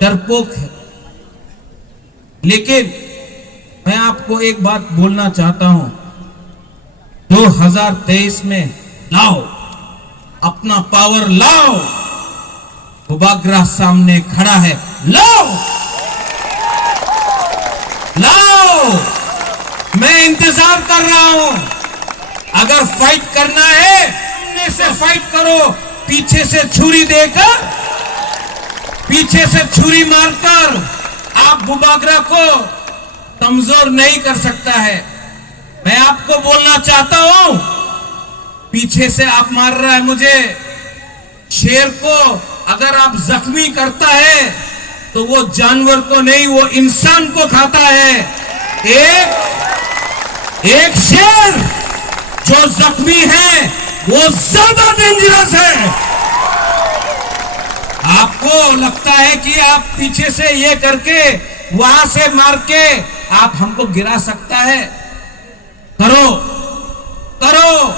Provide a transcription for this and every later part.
डरपोक है। लेकिन मैं आपको एक बात बोलना चाहता हूं, 2023 में लाओ, अपना पावर लाओ। उपग्रह सामने खड़ा है, लाओ लाओ। मैं इंतजार कर रहा हूं। अगर फाइट करना है सामने से फाइट करो, पीछे से छुरी देकर, पीछे से छुरी मारकर आप उपग्रह को कमजोर नहीं कर सकता है। मैं आपको बोलना चाहता हूं, पीछे से आप मार रहा है मुझे। शेर को अगर आप जख्मी करता है तो वो जानवर को नहीं, वो इंसान को खाता है। एक शेर जो जख्मी है वो ज्यादा डेंजरस है। आपको लगता है कि आप पीछे से ये करके, वहां से मार के आप हमको गिरा सकता है? करो करो।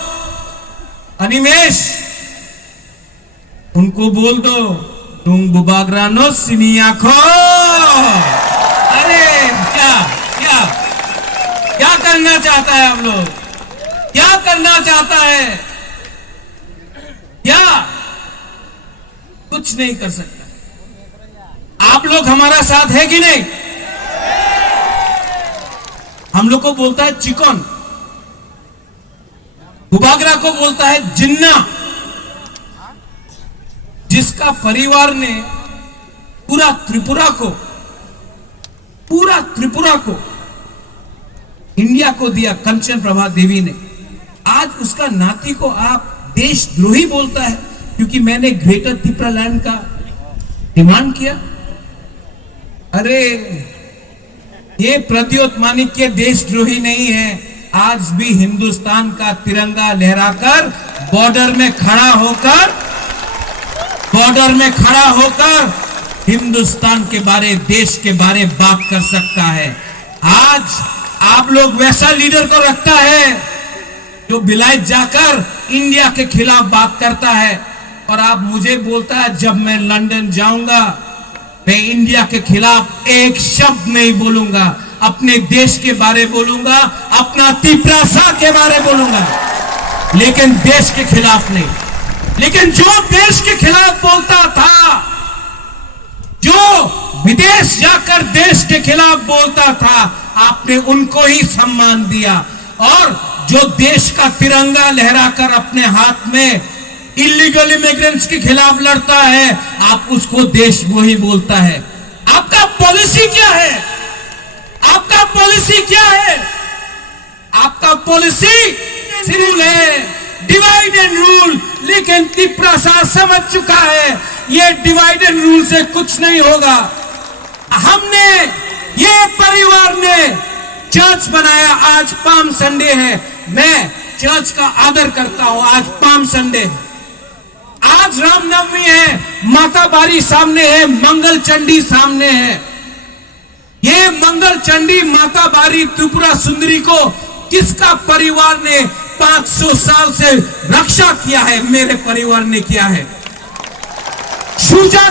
अनिमेश, उनको बोल दो तुम बुबाग्रानो सिनिया खो। अरे क्या क्या क्या करना चाहता है? आप लोग क्या करना चाहता है? क्या? कुछ नहीं कर सकता। आप लोग हमारा साथ है कि नहीं? हम लोग को बोलता है चिकन, उपग्रह को बोलता है जिन्ना। जिसका परिवार ने पूरा त्रिपुरा को इंडिया को दिया, कंचन प्रभा देवी ने, आज उसका नाती को आप देशद्रोही बोलता है क्योंकि मैंने ग्रेटर त्रिपुरा लैंड का डिमांड किया। अरे ये प्रद्योत माणिक्य देशद्रोही नहीं है। आज भी हिंदुस्तान का तिरंगा लहराकर बॉर्डर में खड़ा होकर हिंदुस्तान के बारे, देश के बारे बात कर सकता है। आज आप लोग वैसा लीडर को रखता है जो विलायत जाकर इंडिया के खिलाफ बात करता है, और आप मुझे बोलता है जब मैं लंदन जाऊंगा मैं इंडिया के खिलाफ एक शब्द नहीं बोलूंगा, अपने देश के बारे बोलूंगा, अपना तिपरासा के बारे बोलूंगा, लेकिन देश के खिलाफ नहीं। लेकिन जो देश के खिलाफ बोलता था, जो विदेश जाकर देश के खिलाफ बोलता था, आपने उनको ही सम्मान दिया। और जो देश का तिरंगा लहराकर अपने हाथ में इलीगल इमिग्रेंट्स के खिलाफ लड़ता है, आप उसको देशद्रोही बोलता है। आपका पॉलिसी क्या है? आपका पॉलिसी क्या है? आपका पॉलिसी रूल है, डिवाइड एंड रूल। लेकिन त्रिपुरा समझ चुका है ये डिवाइड एंड रूल से कुछ नहीं होगा। हमने, ये परिवार ने चर्च बनाया। आज पाम संडे है, मैं चर्च का आदर करता हूं। आज पाम संडे है, आज रामनवमी है, माता बारी सामने है, मंगल चंडी सामने है। ये मंगल चंडी माता बारी त्रिपुरा सुंदरी को किसका परिवार ने 500 साल से रक्षा किया है? मेरे परिवार ने किया है। शुजा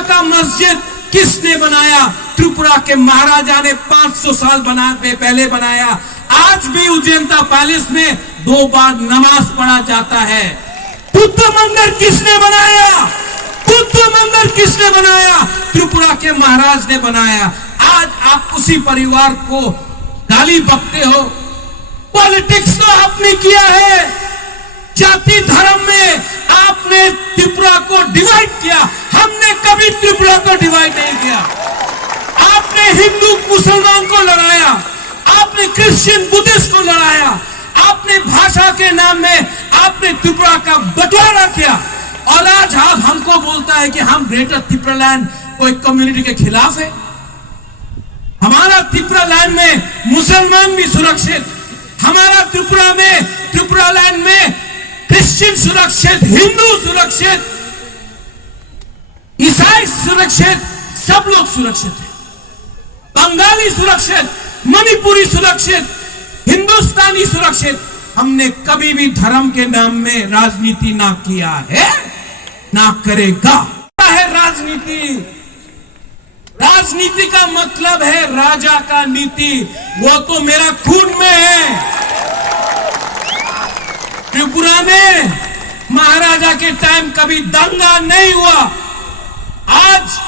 का मस्जिद किसने बनाया? त्रिपुरा के महाराजा ने 500 साल पहले बनाया। आज भी उज्जैनता पैलेस में 2 बार नमाज पढ़ा जाता है। बुद्ध मंदिर किसने बनाया? बुद्ध मंदिर किसने बनाया? त्रिपुरा के महाराज ने बनाया। आज आप उसी परिवार को गाली बकते हो। पॉलिटिक्स तो आपने किया है, जाति धर्म में आपने त्रिपुरा को डिवाइड किया। हमने कभी त्रिपुरा को डिवाइड नहीं किया। आपने हिंदू मुसलमान को लड़ाया, आपने क्रिश्चियन बुद्धिस्ट को लड़ाया, आपने भाषा के नाम में आपने त्रिपुरा का बंटवारा किया। और आज आप हमको बोलता है कि हम ग्रेटर त्रिपुरा लैंड कोई कम्युनिटी के खिलाफ है। हमारा त्रिपुरा लैंड में मुसलमान भी सुरक्षित, हमारा त्रिपुरा लैंड में क्रिश्चियन सुरक्षित, हिंदू सुरक्षित, ईसाई सुरक्षित, सब लोग सुरक्षित हैं। बंगाली सुरक्षित, मणिपुरी सुरक्षित, हिंदुस्तानी सुरक्षित। हमने कभी भी धर्म के नाम में राजनीति ना किया है, ना करेगा। राजनीति का मतलब है राजा का नीति, वो तो मेरा खून में है। त्रिपुरा में महाराजा के टाइम कभी दंगा नहीं हुआ। आज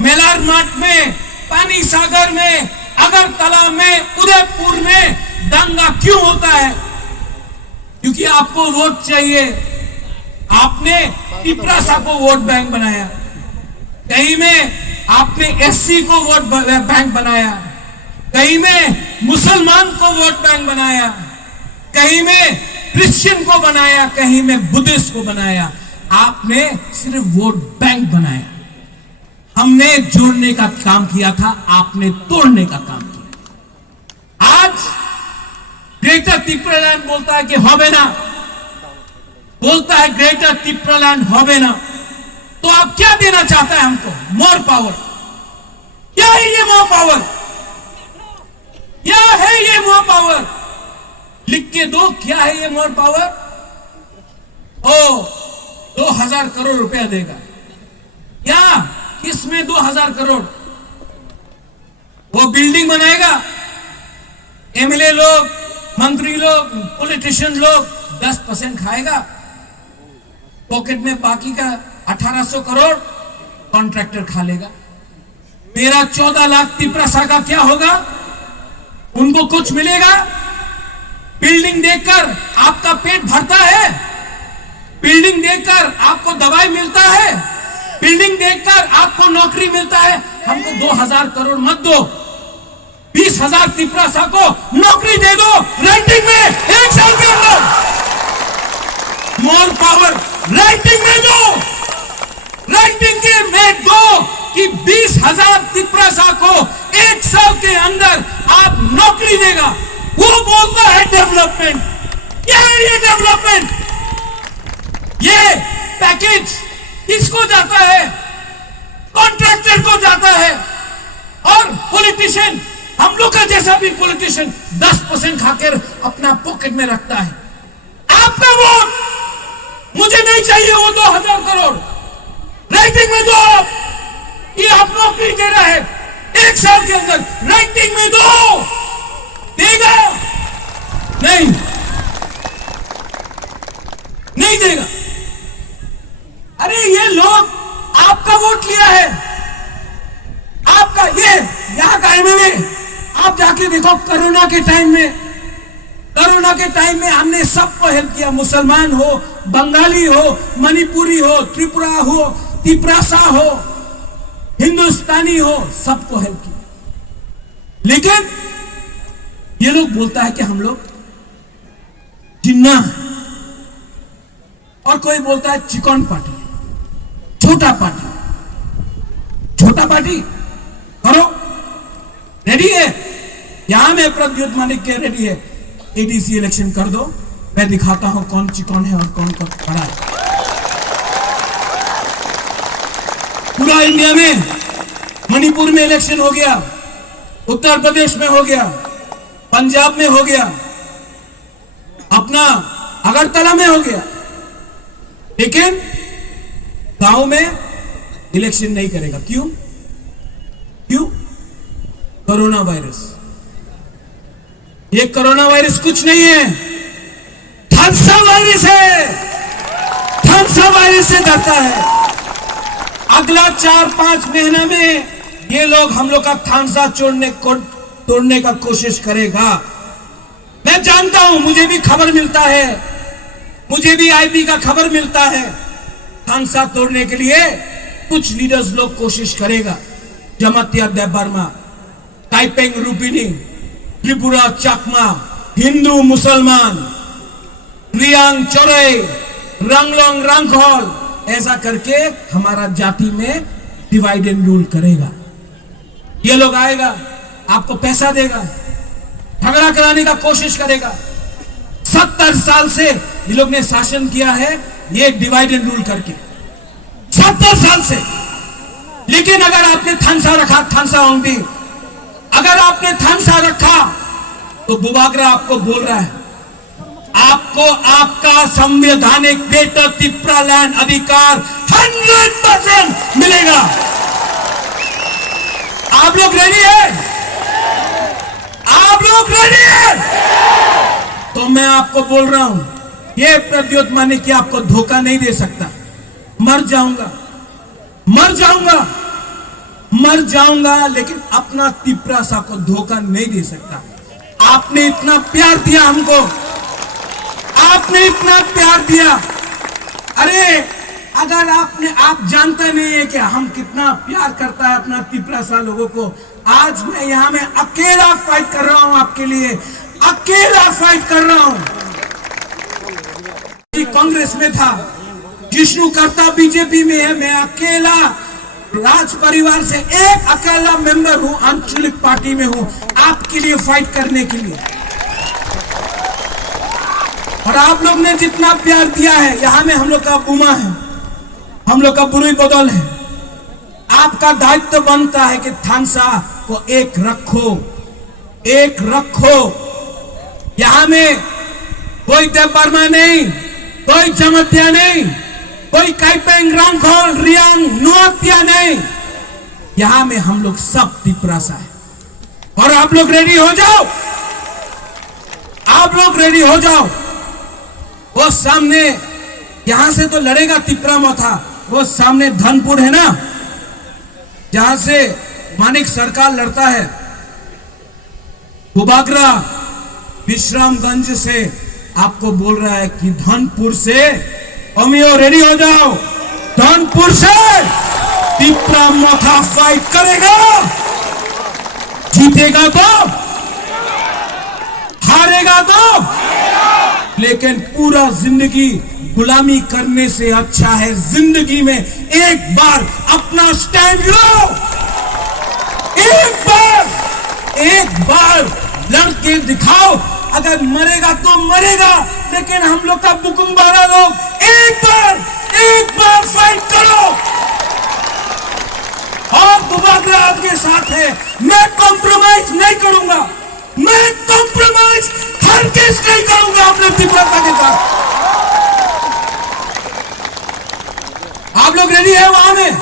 मेलार मठ में, पानी सागर में, अगरतला में, उदयपुर में दंगा क्यों होता है? क्योंकि आपको वोट चाहिए। आपने तिपरासा को वोट बैंक बनाया, कहीं में आपने एससी को वोट बैंक बनाया, कहीं में मुसलमान को वोट बैंक बनाया, कहीं में क्रिश्चियन को बनाया, कहीं में बुद्धिस्ट को बनाया। आपने सिर्फ वोट बैंक बनाया। हमने जोड़ने का काम किया था, आपने तोड़ने का काम किया। आज ग्रेटर त्रिपुरालैंड बोलता है कि होबे ना, बोलता है ग्रेटर त्रिपुरालैंड होबे ना। तो आप क्या देना चाहता है हमको? More power. क्या है ये मोर पावर? क्या है ये मोर पावर? लिख के दो, क्या है ये मोर पावर? ओ 2000 करोड़ रुपया देगा। क्या किसमें 2000 करोड़? वो बिल्डिंग बनाएगा, एमएलए लोग, मंत्री लोग, पॉलिटिशियन लोग 10% खाएगा, पॉकेट में बाकी का 1800 करोड़ कॉन्ट्रैक्टर खा लेगा। मेरा 14 लाख तिपरासा का क्या होगा? उनको कुछ मिलेगा? बिल्डिंग देखकर आपका पेट भरता है? बिल्डिंग देखकर आपको दवाई मिलता है? बिल्डिंग देखकर आपको नौकरी मिलता है? हमको 2000 करोड़ मत दो, 20,000 तिपरासा को नौकरी दे दो राइटिंग में 1 साल के अंदर। मोर पावर राइटिंग में दो, राइटिंग के में दो कि 20,000 तिपरासा को 1 साल के अंदर आप नौकरी देगा। वो बोलता है डेवलपमेंट। क्या है ये डेवलपमेंट? ये पैकेज किसको जाता है? कॉन्ट्रैक्टर को जाता है। और पॉलिटिशियन, हम लोग का जैसा भी पॉलिटिशियन 10% खाकर अपना पॉकेट में रखता है। आपका वोट मुझे नहीं चाहिए। वो 2000 करोड़ राइटिंग में दो कि आप नौकरी दे रहा है 1 साल के अंदर, राइटिंग में दो। देगा? नहीं, नहीं देगा। अरे ये लोग आपका वोट लिया है, आपका ये यहां का एमएलए। आप जाके देखो, कोरोना के टाइम में हमने सबको हेल्प किया। मुसलमान हो, बंगाली हो, मणिपुरी हो, त्रिपुरा हो, तिपरासा हो, हिंदुस्तानी हो, सबको हेल्प किया। लेकिन ये लोग बोलता है कि हम लोग जिन्ना, और कोई बोलता है चिकन पार्टी, छोटा पार्टी। छोटा पार्टी करो, रेडी है? यहां में प्रद्युत मानिक के रेडी है। एडीसी इलेक्शन कर दो, मैं दिखाता हूं कौन चिकन है और कौन बड़ा है। पूरा इंडिया में, मणिपुर में इलेक्शन हो गया, उत्तर प्रदेश में हो गया, पंजाब में हो गया, अपना अगरतला में हो गया, लेकिन गांव में इलेक्शन नहीं करेगा। क्यों? क्यों? Corona virus. ये कोरोना वायरस कुछ नहीं है, थानसा वायरस है। थानसा वायरस से डरता है। अगला 4-5 महीना में ये लोग हम लोग का थानसा तोड़ने का कोशिश करेगा। मैं जानता हूं, मुझे भी खबर मिलता है, मुझे भी आईबी का खबर मिलता है। थानसा तोड़ने के लिए कुछ लीडर्स लोग कोशिश करेगा। जमातिया देव वर्मा, टाइपेंग रूपिनी, त्रिपुरा चाकमा, हिंदू मुसलमान, रियांग चौरे, रंगलोंग रंगखोल, ऐसा करके हमारा जाति में डिवाइड एंड रूल करेगा। ये लोग आएगा, आपको पैसा देगा, झगड़ा कराने का कोशिश करेगा। 70 साल से ये लोग ने शासन किया है, ये डिवाइड एंड रूल करके 70 साल से। लेकिन अगर आपने थानसा रखा, थानसा होंगी, अगर आपने थानसा रखा तो बुबागरा आपको बोल रहा है, आपको आपका संवैधानिक ग्रेटर त्रिपुरालैंड अधिकार 100% मिलेगा। आप लोग रेडी है? आप लोग रेडी है? तो मैं आपको बोल रहा हूं, ये प्रद्योत मानिक आपको धोखा नहीं दे सकता। मर जाऊंगा, मर जाऊंगा, मर जाऊंगा, लेकिन अपना तिपरासा को धोखा नहीं दे सकता। आपने इतना प्यार दिया हमको, आपने इतना प्यार दिया। अरे अगर आप जानते नहीं है कि हम कितना प्यार करता है अपना तिपरासा लोगों को। आज मैं यहां में अकेला फाइट कर रहा हूं आपके लिए, अकेला फाइट कर रहा हूं। कांग्रेस में था, जिष्णु करता बीजेपी में है, मैं अकेला राज परिवार से एक अकेला मेंबर हूं, आंचलिक पार्टी में हूं आपके लिए फाइट करने के लिए। और आप लोग ने जितना प्यार दिया है, यहां में हम लोग का बुमा है, हम लोग का बुरुई बदल है। आपका दायित्व बनता है कि थानसा को एक रखो, एक रखो। यहां में कोई देव वर्मा नहीं, कोई जमतिया नहीं, कोई काइपेंग रांगखोल रियांग नुआतिया नहीं। यहां में हम लोग सब तिपरासा है। और आप लोग रेडी हो जाओ, आप लोग रेडी हो जाओ। वो सामने यहां से तो लड़ेगा तिपरा मोथा, वो सामने धनपुर है ना, जहां से मानिक सरकार लड़ता है, बुबागरा विश्रामगंज से आपको बोल रहा है कि धनपुर से अमियो रेडी हो जाओ। धनपुर से तिपरा मोथा फाइट करेगा, जीतेगा तो, हारेगा तो, लेकिन पूरा जिंदगी गुलामी करने से अच्छा है जिंदगी में एक बार अपना स्टैंड लो, एक बार लड़के दिखाओ। अगर मरेगा तो मरेगा, लेकिन हम लोग का बुकुम्बारा लोग एक बार फाइट करो। और बुबागरा आपके साथ है, मैं कॉम्प्रोमाइज नहीं करूंगा, मैं कॉम्प्रोमाइज हरगिज़ नहीं करूंगा अपने तिपरासा के साथ। आप लोग रेडी है? वहां में,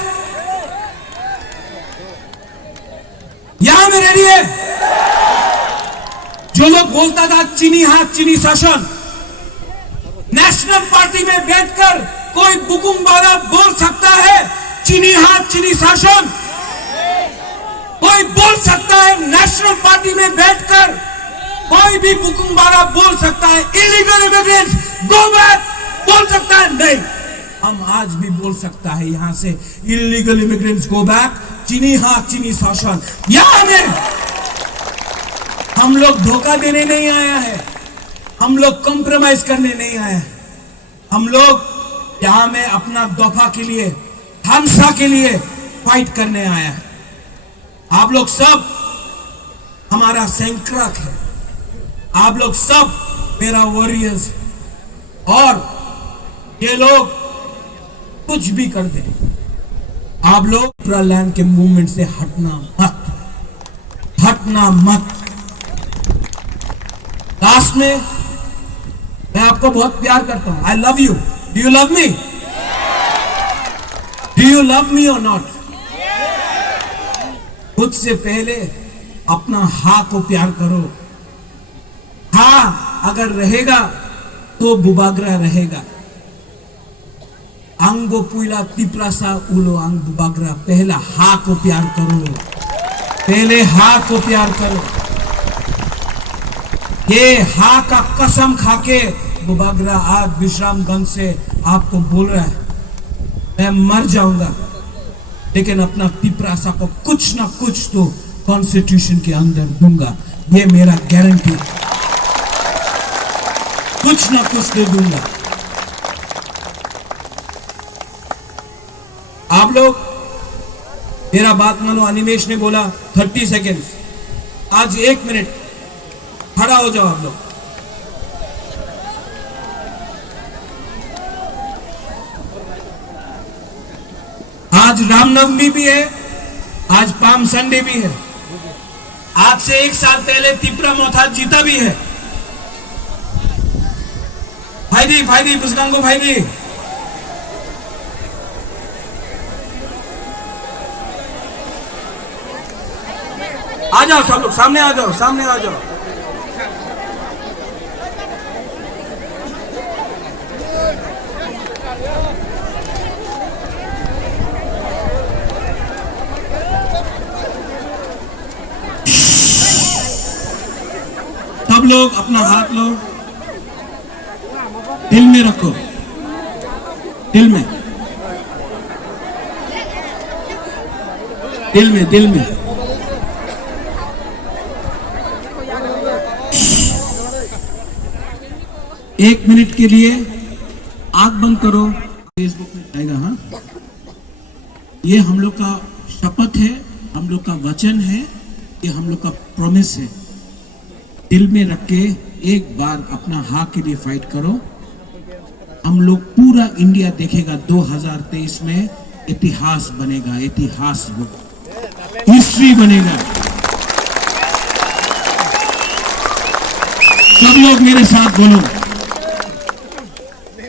यहां में रेडी है? जो लोग बोलता था चीनी हाथ चीनी शासन, नेशनल पार्टी में बैठकर कोई बुकुम्बारा बोल सकता है चीनी हाथ चीनी शासन? कोई बोल सकता है नेशनल पार्टी में बैठकर? कोई भी बुकुम्बारा बोल सकता है इलीगल इमिग्रेंट्स गो बैक बोल सकता है? नहीं, हम आज भी बोल सकता है यहां से इलीगल इमिग्रेंट्स गो बैक, चीनी हाथ चीनी शासन। यहां में हम लोग धोखा देने नहीं आया है, हम लोग कॉम्प्रोमाइज करने नहीं आया है। हम लोग यहां में अपना दफा के लिए, थानसा के लिए फाइट करने आया है। आप लोग सब हमारा सैंक्राक है, आप लोग सब मेरा वॉरियर्स। और ये लोग कुछ भी कर दे, आप लोग लैंड के मूवमेंट से हटना मत, हटना मत। लास्ट में मैं आपको बहुत प्यार करता हूं। I love you. Do you love me? Do you love me और नॉट? खुद से पहले अपना हा को प्यार करो। हा अगर रहेगा तो बुबागरा रहेगा। अंगो पुइला तिपरासा उलो अंग बुबागरा। पहला हा को प्यार करो, पहले हा को प्यार करो। ये हा का कसम खाके बुबागरा आज विश्रामगंज से आपको बोल रहा है, मैं मर जाऊंगा लेकिन अपना तिपरासा को कुछ ना कुछ तो कॉन्स्टिट्यूशन के अंदर दूंगा। ये मेरा गारंटी, कुछ ना कुछ दे दूंगा। आप लोग मेरा बात मानो। अनिमेश ने बोला 30 सेकेंड्स, आज 1 मिनट खड़ा हो जाओ आप लोग। आज रामनवमी भी है, आज पाम संडे भी है। आज से 1 साल पहले तिपरा मोथा जीता भी है। भाई बुजगंगो भाई आ जाओ सब लोग, सामने आ जाओ, सामने आ जाओ। सब लोग अपना हाथ लो, दिल में रखो, दिल में, दिल में, दिल में। एक मिनट के लिए आंख बंद करो। फेसबुक में जाएगा। हाँ, ये हम लोग का शपथ है, हम लोग का वचन है, ये हम लोग का प्रॉमिस है। दिल में रख के एक बार अपना हाँ के लिए फाइट करो। हम लोग पूरा इंडिया देखेगा 2023 में इतिहास बनेगा, इतिहास हिस्ट्री बनेगा। सब लोग मेरे साथ बोलो,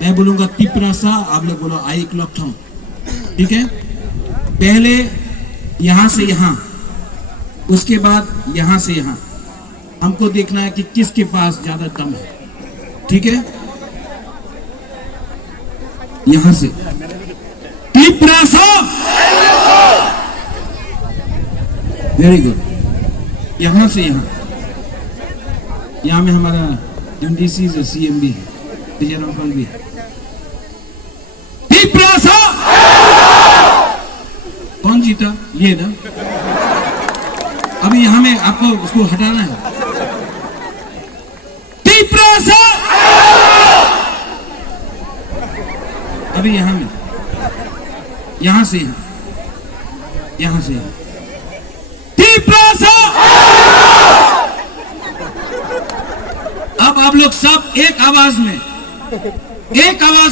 मैं बोलूंगा तिप्रासा, आप लोग बोलो आई क्लॉक थम। ठीक है, पहले यहां से यहां, उसके बाद यहां से यहां। हमको देखना है कि किसके पास ज्यादा दम है। ठीक है, यहां से वेरी गुड। यहां से यहां, यहां में हमारा एमडीसी और सीएम भी है, विजय रामपाल भी है। कौन जीता? ये ना, अभी यहां में आपको उसको हटाना है। अभी यहां में, यहां से यहां, यहां से यहां। अब आप लोग सब एक आवाज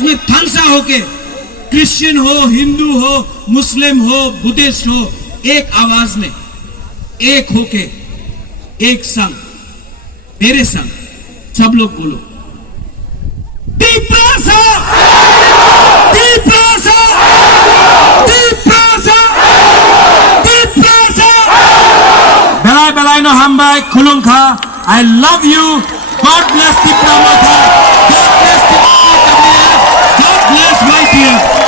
में थनसा होके, क्रिश्चियन हो, हिंदू हो, मुस्लिम हो, बुद्धिस्ट हो, एक आवाज में, एक होके, एक संग, मेरे संग सब लोग बोलो, बेलाय बेलाय नो हामबाय खुलुमखा। I love you. God bless the Pramotha. God bless the God bless YTF.